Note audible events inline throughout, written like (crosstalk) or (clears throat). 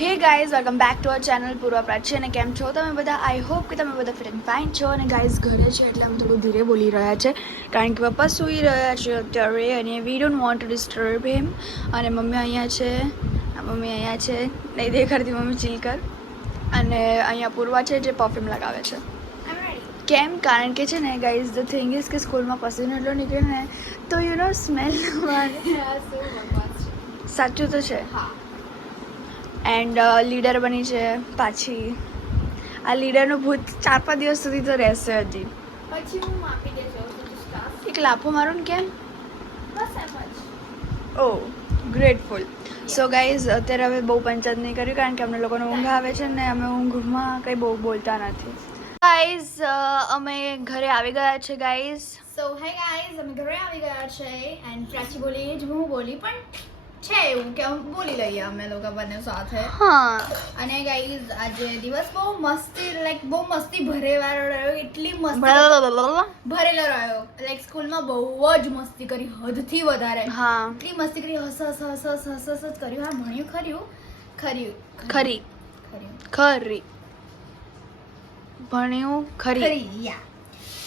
Hey guys welcome back to our channel Purva Prachi અને કેમ છો તમે બધા? આઈ હોપ કે તમે બધા ફિટ એન્ડ ફાઇન છો. અને ગાઈઝ ઘરે છે એટલે અમે થોડું ધીરે બોલી રહ્યા છે. કારણ કે પપ્પા સૂઈ રહ્યા છે અત્યારે અને we don't want to disturb him અને મમ્મી અહીંયા છે. મમ્મી અહીંયા છે. નહીં દેખાડતી મમ્મી ચીલ કર. અને અહીંયા પૂર્વા છે જે પરફ્યુમ લગાવે છે. કેમ? કારણ કે છે ને ગાઈઝ ધ થિંગ ઇઝ કે સ્કૂલમાં પસીનો એટલો નીકળે ને તો યુ નો સ્મેલ સાચું તો છે. એન્ડ લીડર બની છે પાછી. આ લીડરનું ભૂત ચાર પાંચ દિવસ સુધી તો રહેશે હજી. પછી હું આપી દેજો એક લાફો મારો ને કેમ? ઓ ગ્રેટફુલ સો ગાઈઝ અત્યારે હવે બહુ પંચાયત નહીં કર્યું કારણ કે અમને લોકોને ઊંઘ આવે છે ને અમે ઊંઘમાં કંઈ બહુ બોલતા નથી. ગાઈઝ અમે ઘરે આવી ગયા છે ગાઈઝ સો હે ગાઈઝ અમે ઘરે આવી ગયા છે. એન્ડ પ્રાચી બોલી જ હું બોલી પણ છે એવું કે બોલી લઈએ અમે લોકો બંને સાથે. હા. અને ગાઈઝ આજે દિવસ બહુ મસ્તી લાઈક બહુ મસ્તી ભરેવાળો રહ્યો એટલી મસ્તી ભરેલો. રહ્યો. લાઈક સ્કૂલમાં બહુ જ મસ્તી કરી હદથી વધારે. હા. એટલી મસ્તી કરી હસ હસ હસ હસ હસ હસ કર્યું. હા ભણ્યું ખર્યું ખર્યું ખરી. ખરી. ભણ્યું ખરી. યા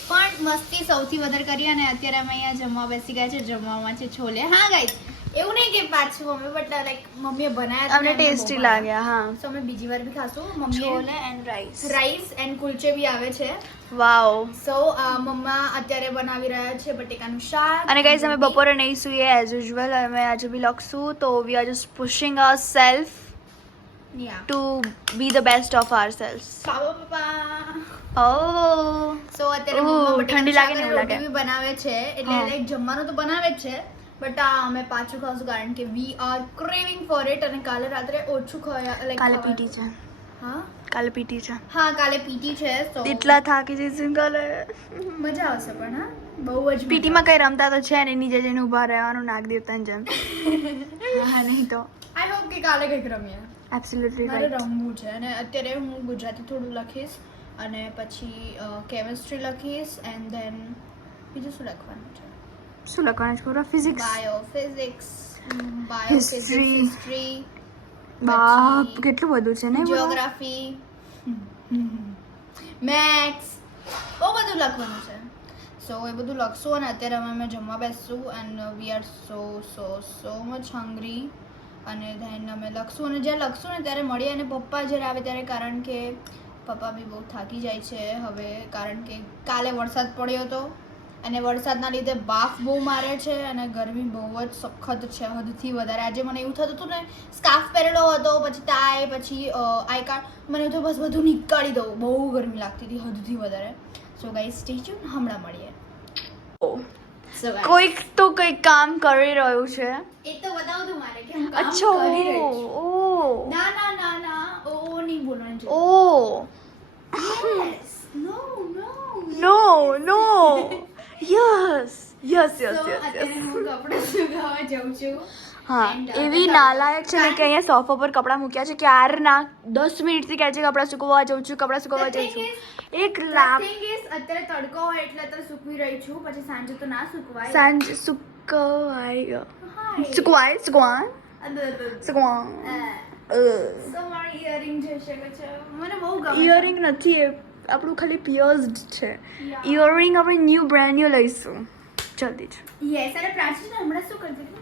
પણ મસ્તી સૌથી વધારે કરી અને અત્યારે અમે અહીંયા જમવા બેસી ગયા છે જમવામાં છે છોલે. હા ગાઈસ એવું નહીં કે પાછું અમે બટ લાઈક મમ્મીએ બનાવ્યા અમને ટેસ્ટી લાગ્યા હા. સો અમે બીજી વાર બી ખાશું. Mummy chole and rice rice and kulche બી આવે છે. વાવ. સો મમ્મા અત્યારે બનાવી રહ્યા છે બટેકાનું શાક. અને ગાઈઝ અમે બપોરે નહીં સુઈએ એઝ યુઝ્યુઅલ અમે આજે બી લખશું તો we are just pushing our self to be the best of our self પાપા પપ્પા ઓ સો અત્યારે ઠંડી લાગે ને એવું લાગે. બનાવે છે. એટલે. લાઈક જમવાનું તો બનાવે જ છે. બટ આ અમે પાછું ખાશું કારણ કે we are craving for it અને કાલે રાત્રે ઓછું ખાયા લાઈક કાલે પીટી છે હા કાલે પીટી છે હા કાલે પીટી છે તો એટલા થાકી જઈશું કાલે મજા આવશે પણ હા બહુ જ પીટીમાં કઈ રમતા તો છે ને નીચે જઈને ઊભા રહેવાનું નાગ દેવતાની જેમ હા નહીં તો આઈ હોપ કે કાલે કંઈક રમીએ એબ્સોલ્યુટલી મારે રમવું છે અને અત્યારે હું ગુજરાતી થોડું લખીશ અને પછી કેમિસ્ટ્રી લખીશ એન્ડ ધેન બીજું શું લખવાનું છે શું લખવાનું છે પૂરા physics bio physics bio History. History બાપ કેટલું બધું છે ને જિયોગ્રાફી મેથ્સ બહુ બધું લખવાનું છે. સો એ બધું લખશું અને અત્યારે અમે અમે જમવા બેસશું and we are so so so much hungry અને ધેન અમે લખશું અને જ્યારે લખશું ને ત્યારે મળીએ અને પપ્પા જ્યારે આવે ત્યારે કારણ કે પપ્પા બી બહુ થાકી જાય છે. હવે કારણ કે કાલે વરસાદ પડ્યો હતો અને વરસાદના લીધે બાફ બહુ મારે છે અને ગરમી બહુ જ સખત છે હદથી વધારે. આજે મને એવું થતું હતું ને સ્કાર્ફ પહેરેલો હતો પછી તાય પછી આઈ કાર્ડ મને તો બસ બધું નીકાળી દઉં. બહુ ગરમી લાગતી હતી હદથી વધારે. સો ગાઈસ સ્ટેચ્યુ હમણાં મળીએ. કોઈક તો કંઈક કામ કરી રહ્યું છે. એ તો બતાવું તું મારે કે અચ્છા ઓ. ના ના ના ના. ઓ નહીં બોલવાનું છે ઓ no no. No no yes yes yes So, yes અત્યારે યસ હું કપડાં સુકાવવા જાઉં છું. હા And, uh, એવી બધા- નાલાયક છે ને કે અહીંયા સોફા પર કપડાં મૂક્યા છે ક્યારના દસ મિનિટથી કહે છે કપડાં સુકવવા જાઉં છું કપડાં સુકવવા The જાઉં thing છું. એક લાભ થિંગ ઇઝ અત્યારે તડકો હોય એટલે અત્યારે સૂકવી રહી છું પછી સાંજે તો ના સુકવાય. સાંજ સુકવાય. Hi. સુકવાય સુકવાય. અંદર, અંદર. સુકવાય. Uh, so મારી earring જઈ શકે છે મને બહુ ગમે છે. ઇયરિંગ નથી એ આપણું ખાલી પિયર્સડ છે. ઇયરિંગ આપણે ન્યૂ બ્રાન્ડ ન્યૂ લઈશું. જલ્દી જ. યસ અને પ્રાચી છે હમણાં શું કરતી હતી?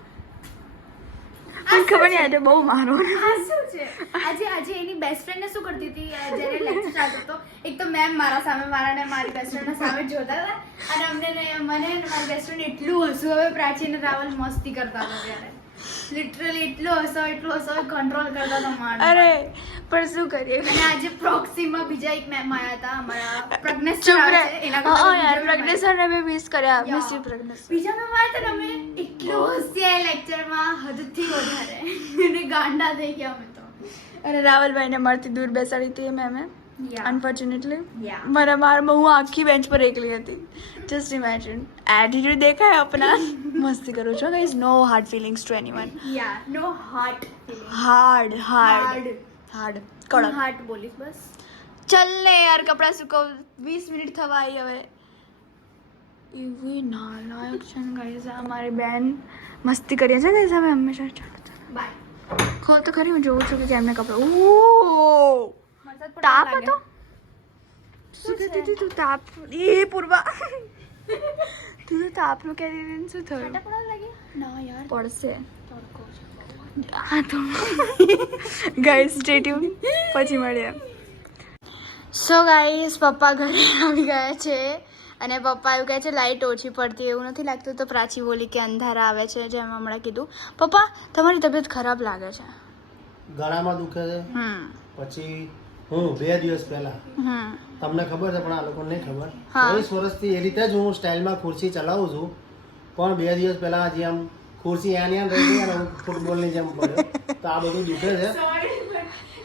ખબર નહીં આજે બહુ મારો આ શું છે? આજે આજે એની બેસ્ટ ફ્રેન્ડ ને શું કરતી હતી? જ્યારે લેક્ચર ચાલતો હતો. એક તો મેમ મારા સામે મારા ને મારી બેસ્ટ ફ્રેન્ડ સામે જોતા હતા. અને અમને મને મારી બેસ્ટ ફ્રેન્ડ એટલું હસવું હવે પ્રાચીન રાવલ મસ્તી કરતા હતા ત્યારે. લિટરલી એટલો હસો એટલો હસો કંટ્રોલ કરતા હતા અરે પણ શું કરીએ? અને આજે પ્રોક્સીમાં બીજા એક મેમ આયા હતા અમારા પ્રજ્ઞેશ સર એના કરતા યાર પ્રજ્ઞેશ સર મે મિસ કર્યા. મિસ યુ પ્રજ્ઞેશ બીજા મેમ આયા હતા અમે એટલો હસ્યા લેક્ચરમાં હદથી વધારે. અને ગાંડા થઈ ગયા અમે તો. અને રાવલભાઈને મળતી દૂર બેસાડી હતી મેમે Yeah. Unfortunately Yeah. મારા મારમાં હું આખી બેન્ચ પર એકલી હતી જસ્ટ ઇમેજિન એટીટ્યુડ દેખાય આપના મસ્તી કરું છું guys no hard feelings to anyone yeah no heart hard hard hard કડક હાર્ટ બોલીશ બસ ચલ ને યાર કપડાં સુકવ વીસ મિનિટ થવા આવી હવે એવી નાલાયક છે ને ગાઈઝ અમારી બેન મસ્તી કરીએ છે ગાઈઝ અમે હંમેશા ચાલો ચાલો બાય ખોલ તો ખરી હું જોઉં છું કે કેમને કપડું ઓહ વરસાદ તાપ હતો? શું કહેતી હતી તું તાપ એ પૂર્વા. તું તો તાપનું કહેતી હતી ને શું થયું? ના યાર. પડશે. હા તો. ગાઈસ સ્ટે ટ્યુન પછી મળીએ. સો ગાઈસ પપ્પા ઘરે આવી ગયા છે અને પપ્પા એવું કહે છે લાઇટ ઓછી પડતી એવું નથી લાગતું. તો પ્રાચી બોલી કે અંધારા આવે છે જેમ હમણાં કીધું. પપ્પા તમારી તબિયત ખરાબ લાગે છે. ગળામાં દુખે છે. હમ. પછી હું બે દિવસ પહેલા. તમને ખબર છે પણ આ લોકોને નહીં ખબર. ચોવીસ વર્ષથી એ રીતે જ હું સ્ટાઇલમાં ખુરશી ચલાવું છું. પણ બે દિવસ પહેલા હજી આમ ખુરશી યાન આમ રહી ગઈ અને ફૂટબોલની જેમ પડ્યો. તો આ બધું દુખે છે.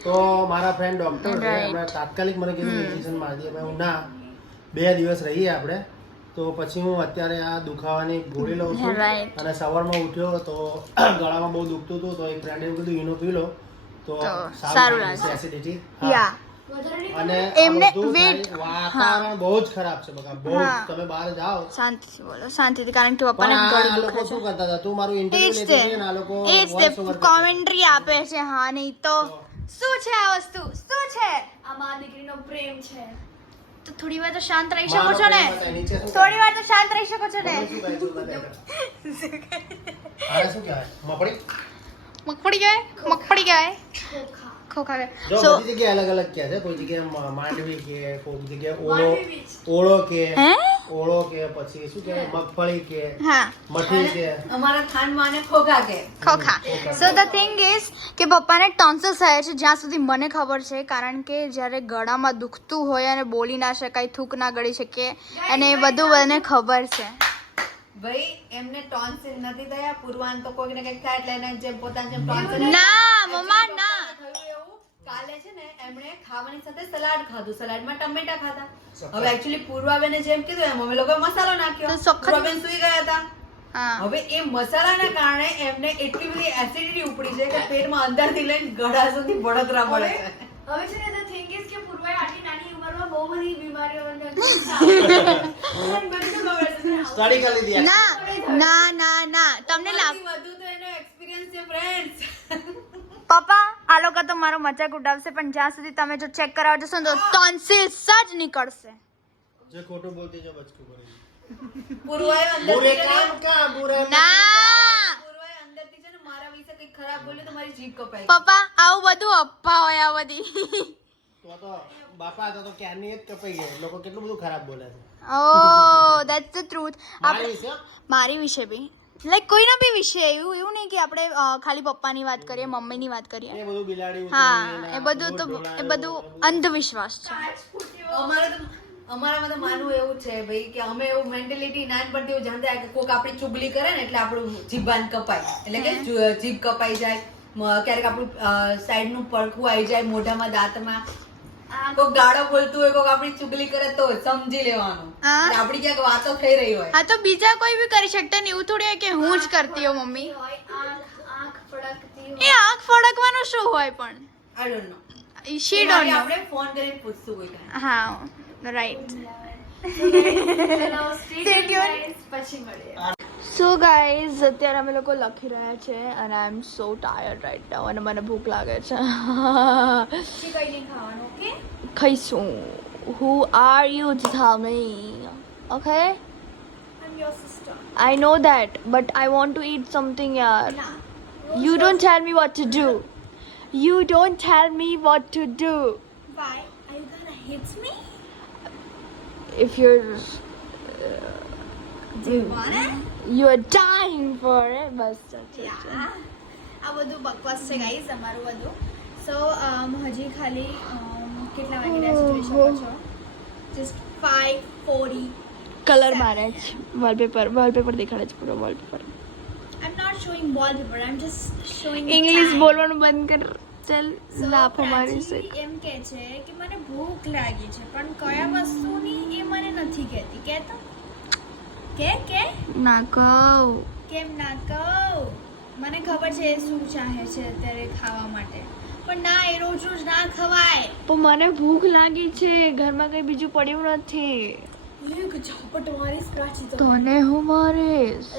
તો મારા ફ્રેન્ડ ડોક્ટર છે એમણે તાત્કાલિક મને કીધું ઇન્જેક્શન મારી દે. હું ના બે દિવસ રહીએ આપણે. તો પછી હું અત્યારે આ દુખાવાની ગોળી લઉં છું અને સવારમાં ઉઠ્યો તો (clears throat) ગળામાં બહુ દુખતું હતું તો એક ફ્રેન્ડે કીધું ઈનો પી લો. તો સારું લાગશે. એસિડિટી યા. અને એમને વેટ વાતાવરણ બહુ જ ખરાબ છે બકા. બહુ હા. તમે બહાર જાઓ. શાંતિથી બોલો શાંતિથી કારણ કે પપ્પાને ગળું દુખે છે. શું કરતા હતા? તું મારું ઇન્ટરવ્યુ લેતી તે. હતી ને આ લોકો એ જ તે કોમેન્ટ્રી આપે છે હા નહીં તો શું છે આ વસ્તુ? શું છે? આમાં દીકરીનો પ્રેમ છે. તો થોડી વાર તો શાંત રહી શકો છો ને? થોડી વાર તો શાંત રહી શકો છો ને? શું કહે છે (laughs) શું કહેવાય? મપડી મગફળી ગાય? મગફળી ગાય? ખોખા. ખોખા ગાય. જો સો બધી જગ્યાએ અલગ અલગ કહે છે. કોઈ જગ્યાએ માંડવી કે કોઈ જગ્યાએ ઓળો ઓળો કે ઓળો કે પછી શું કહેવાય? મગફળી કે હા. મઠી કે અમારા ખાનમાં આને ખોગા કે ખોખા. સો ધ થિંગ ઇઝ કે પપ્પાને ટોન્સિલ્સ થાય છે જ્યાં સુધી મને ખબર છે કારણ કે જ્યારે ગળામાં દુખતું હોય અને બોલી ના શકાય થૂક ના ગળી શકીએ અને એ બધું મને ખબર છે. ભાઈ એમને ટોન્સિલ નથી થયા. પૂર્વાન તો કોઈને કંઈક થાય એટલે એને જેમ પોતાને જેમ ટોન્સિલ ના મમ્મા ના. કાલે છે ને એમણે ખાવાની સાથે સલાડ ખાધું. સલાડમાં ટમેટા ખાધા. હવે એકચ્યુઅલી પૂર્વાબેને જેમ કીધું એમ અમે લોકો મસાલો નાખ્યો. પૂર્વાબેન સુઈ ગયા હતા. હવે એ મસાલાના કારણે એમને એટલી બધી એસિડિટી ઉપડી છે કે પેટમાં અંદરથી લઈને ગળા સુધી બળતરા પડે હવે છે ને ધ થિંગ ઇઝ કે પૂર્વાએ ઉંમરમાં બહુ બધી બીમારીઓને ને. સ્ટડી કરી લીધી ના ના ના ના. તમને લાગ વધુ તો એનો એક્સપિરિયન્સ છે ફ્રેન્ડ્સ (laughs) પપ્પા આ લોકો તો મારો મજાક ઉડાવશે પણ જ્યાં સુધી તમે જો ચેક કરાવવા જશો ને તો ટોન્સિલ્સ જ નીકળશે. જે ખોટું બોલતી છે બચકું કરી અંદર બુરે કામ કા બુરે ના! પૂરવાય અંદરથી છે ને મારા વિશે કંઈક ખરાબ બોલ્યું તો મારી જીભ કપાઈ પપ્પા આવું બધું અપ્પા હોય આ બધી. (laughs) તો તો બાપા તો તો ક્યારની જ કપાઈ ગયા લોકો કેટલું બધું ખરાબ બોલે છે. ઓ ધેટ્સ ધ ટ્રુથ મારી વિશે? મારી વિશે બી. લાઈક કોઈના બી વિશે. એવું એવું નહીં કે આપણે ખાલી પપ્પાની વાત કરીએ મમ્મીની વાત કરીએ. એ બધું બિલાડી હા એ બધું તો એ બધું અંધવિશ્વાસ છે. અમારે તો અમારામાં તો માનવું એવું છે ભાઈ કે અમે એવું મેન્ટેલિટી નાનપણથી એવું જાણતા કે કોક આપણી ચુગલી કરે ને એટલે આપણું જીભાન કપાય. એટલે કે જીભ કપાઈ જાય ક્યારેક આપણું સાઈડનું પડખું આવી જાય મોઢામાં દાંતમાં. કોક ગાળો બોલતું હોય કોક આપણી ચુગલી કરે તો સમજી લેવાનું. આપણી ક્યાંક વાતો થઈ રહી હોય. હા તો બીજા કોઈ બી કરી શકતા ને એવું થોડી હોય કે હું જ કરતી હોઉં મમ્મી. એ આંખ ફડકવાનું શું હોય પણ? I don't know she don't know આપણે ફોન કરીને પૂછશું કોઈ. હા રાઈટ. પછી મળીએ. સો ગાઈઝ અત્યારે અમે લોકો લખી રહ્યા છે અને આઈ એમ સો ટાયર્ડ રાઈટ નાઉ અને મને ભૂખ લાગે છે પછી કઈ નહીં ખાવાનું okay ખાઈશું who are you to tell me okay I your sister I know that, but I want to eat something, yaar. ના You don't tell me what to do. You don't tell me what to do. why are you gonna hit me If you're do you you're dying for it, બસ. આ બધું બકવાસ છે guys અમારું બધું. સો હજી ખાલી કેટલા વાગી રહ્યા જોઈ શકો છો? જસ્ટ ફાઈવ ફોર્ટી કલર મારે છે વોલપેપર વોલપેપર દેખાડે છે પૂરો wallpaper I am not showing wallpaper I am just showing English બોલવાનું બંધ કર ચાલ લાફ મારી છે એમ કે છે કે મને ભૂખ લાગી છે પણ કયા વસ્તુની એ મને નથી કહેતી કે તો કે કે? ના કહું. કેમ ના કહું? મને ખબર છે શું ચાહે છે અત્યારે ખાવા માટે. પણ ના એ રોજ રોજ ના ખવાય. પણ મને ભૂખ લાગી છે. ઘરમાં કઈ બીજું પડ્યું નથી. તો. તને હું મારીશ?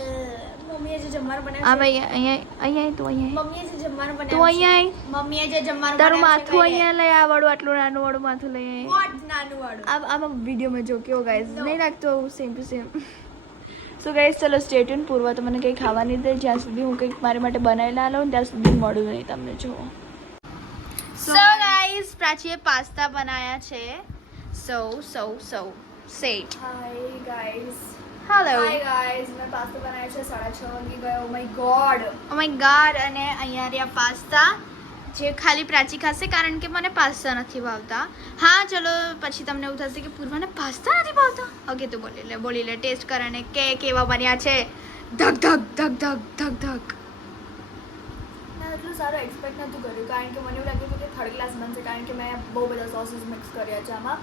મમ્મીએ જે જમવાનું બનાવ્યું અહીંયા અહીંયા તું અહીંયા મમ્મીએ જે જમવાનું તું અહીંયા મમ્મીએ જે જમવાનું તારું માથું અહીંયા લઈ આ વાળું આટલું નાનું વાળું માથું લઈ. નાનું વાળું. આ આમાં વિડીયોમાં જો કેવો ગાઈઝ નહીં લાગતો same to same so guys ચલો સ્ટેટ્યુન પૂર્વ તો મને કંઈ ખાવાની દે જ્યાં સુધી હું કંઈક મારી માટે બનાવી ના લઉં ત્યાં સુધી મળું નહીં તમને જુઓ. સો ગાઈઝ પ્રાચીએ પાસ્તા બનાવ્યા છે. So so so set hi guys hello hi guys મેં પાસ્તા બનાવ્યો છે સાડા છ વાગી ગયો. Oh my god oh my god અને અહીંયા રહ્યા પાસ્તા. જે ખાલી પ્રાચી ખાશે કારણ કે મને પાસ્તા નથી ભાવતા. હા ચલો પછી તમને એવું થશે કે પૂર્વને પાસ્તા નથી ભાવતા? ઓકે તો બોલી લે બોલી લે ટેસ્ટ કર કે કેવા બન્યા છે. ધક ધક ધક ધક ધક ધક. મેં એટલું સારું એક્સપેક્ટ નહોતું કર્યું કારણ કે મને એવું લાગ્યું હતું કે થર્ડ ક્લાસ બનશે કારણ કે મેં બહુ બધા સોસીસ મિક્સ કર્યા છે આમાં.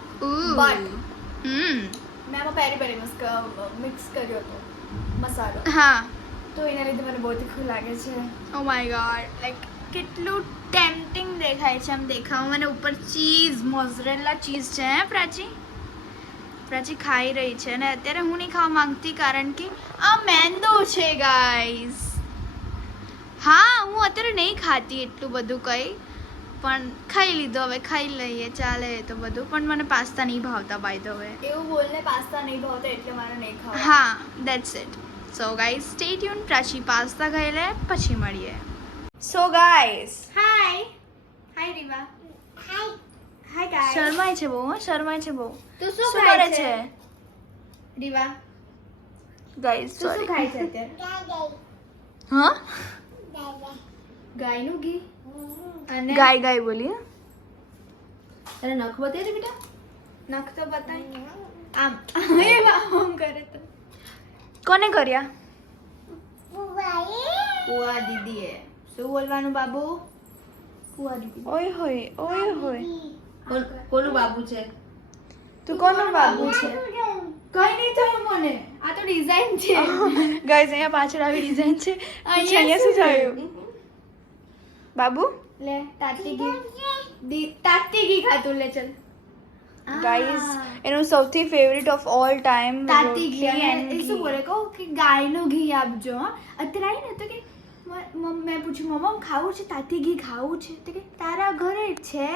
બટ હમ મેં આમાં પેરી પેરી મિક્સ કર્યો હતો મસાલો હા. તો એના લીધે મને બહુ તીખું લાગે છે. ઓ માય ગોડ લાઈક કેટલું ટેમ્પટિંગ દેખાય છે આમ દેખાવ. મને ઉપર ચીઝ મોઝરેલા ચીઝ છે હે પ્રાચી? પ્રાચી ખાઈ રહી છે અને અત્યારે હું નહીં ખાવા માંગતી કારણ કે આ મેંદો છે ગાઈઝ હા હું અત્યારે નહીં ખાતી એટલું બધું કંઈ. પણ ખાઈ લીધું હવે ખાઈ લઈએ ચાલે એ તો બધું. પણ મને પાસ્તા નહીં ભાવતા બાય ધ વે એવું બોલને પાસ્તા નહીં ભાવતા એટલે મારે નહીં ખાવ. હા that's it so guys stay tune Prachi pasta ખાઈ લે પછી મળીએ. સો ગાઈઝ હાય હાય રીવા હાય હાય ગાઈસ શરમાય છે બહુ હો શરમાય છે બહુ. તું શું કરે છે? રીવા ગાઈઝ તું શું ખાય છે અત્યારે? (laughs) હા? ગાયનું ઘી? અને ગાય ગાય બોલી અરે નખ બતાવી દે બેટા? નખ તો બતાય. આમ. (laughs) આમ કરે તો. કોને કર્યા? પુઆ દીદીએ. શું બોલવાનું બાબુ? ઓય હોય ઓય હોય. કોનું બાબુ છે. તું કોનું બાબુ છે? કઈ નહીં થયું મને. આ તો ડિઝાઇન છે. (laughs) ગાઈઝ અહીંયા પાછળ આવી ડિઝાઇન છે. અહીંયા શું થયું? બાબુ? લે તાતી ઘી દી- તાતી ઘી ખાતું લે ચલ. ગાઈઝ એનું સૌથી ફેવરિટ ઓફ ઓલ ટાઈમ તાતી ઘી એ શું બોલે? કહું કે ગાયનું ઘી આપજો હા. અત્યારે આવી ને તો કે મ- પૂછ્યું મમ્મા ખાવું છે? તાતી ઘી ખાવું છે? તો કે તારા ઘરે છે?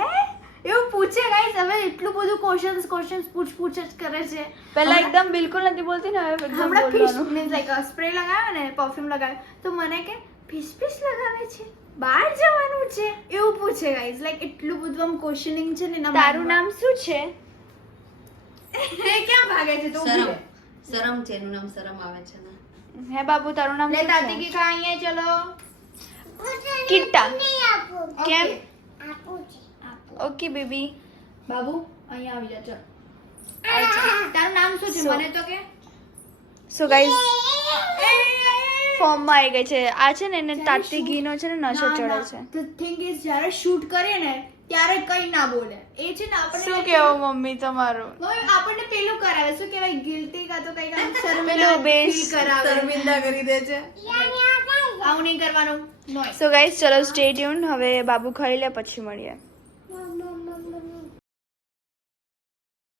એવું પૂછે ગાઈસ હવે એટલું બધું ક્વેશ્ચન્સ ક્વેશ્ચન્સ પૂછ પૂછ જ કરે છે. પહેલા એકદમ બિલકુલ નથી બોલતી ને હવે એકદમ હમણાં ફિશ બોલવાનું. મીન્સ લાઈક સ્પ્રે લગાવ્યો ને પરફ્યુમ લગાવ્યો તો મને કે ફિશ ફિશ લગાવે છે? બહાર જવાનું છે? એવું પૂછે ગાઈસ. લાઈક એટલું બધું આમ ક્વેશ્ચનિંગ છે ને તારું નામ શું છે? (laughs) એ ક્યાં ભાગે છે? તો શરમ. શરમ છે એનું નામ શરમ આવે છે. ને હે બાબુ તારું નામ લે શું તાતી છે? ખા અહીંયા ચલો. કિટ્ટા. કેમ? Okay baby. બાબુ અહીંયા આવી જા ચલ. તારું નામ શું છે? મને તો કે. સો ગાઈઝ ફોર્મમાં આવી ગઈ છે. આ છે ને એને તાતી ઘીનો છે ને નશો ચડે છે. ધ થિંગ ઇઝ જ્યારે શૂટ કરીએ ને ત્યારે કઈ ના બોલે. એ છે ને આપણે શું કેવો મમ્મી તમારું? મમ્મી, આપણને પેલું કરાવે શું કહેવાય ગિલ્ટી કા તો કઈ કામ શર્મિંદા પેલું બેસ. કરાવે. શર્મિંદા કરી દે છે. આવું નહીં કરવાનું. સો ગાઈઝ ચલો સ્ટે ટ્યુન હવે બાબુ ખાઈ લે પછી મળીએ.